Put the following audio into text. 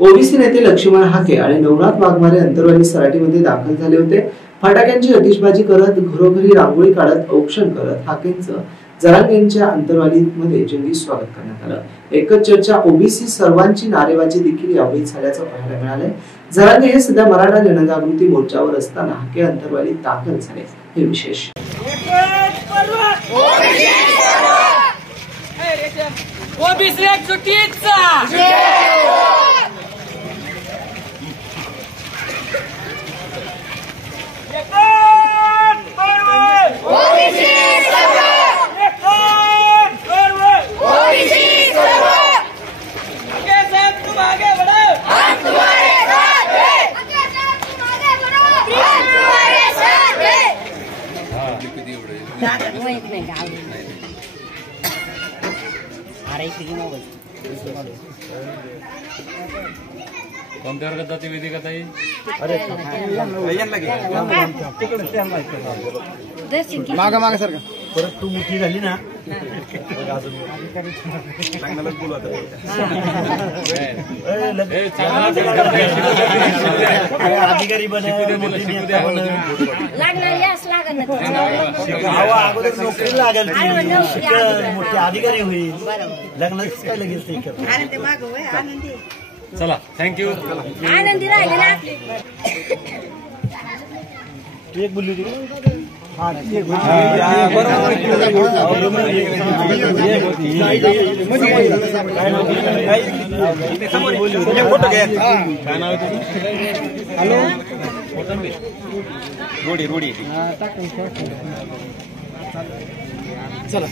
OBC नेते लक्ष्मण हाके आणि नवनाथ वाघमारे अंतरवाली सराटीमध्ये दाखल झाले होते। फटाक्यांची आतिषबाजी करत, घरोघरी रांगोळी काढत, औक्षण करत हाकेंचं जरांगेंच्या अंतरवालीमध्ये जंगी स्वागत करण्यात आलं। एकच चर्चा, ओबीसी सर्वांची नारेबाजी देखील यावेळी झाल्याचं पाहायला मिळालंय। जरांगे हे सध्या मराठा जनजागृती मोर्चावर असताना हाके अंतरवालीत दाखल झाले, हे विशेष। ओबीसी सुट्टीचा कोणत्या वर्गात जाते वेदिका ताई? मागा मागा सर परत तू मोठी झाली ना अधिकारी अगोदर नोकरी लागेल, मोठी अधिकारी होईल, लग्नाच काय लगेच चला, थँक्यू। आनंदी राहिले ना आपली एक बोलली होती रोडी रोडी चला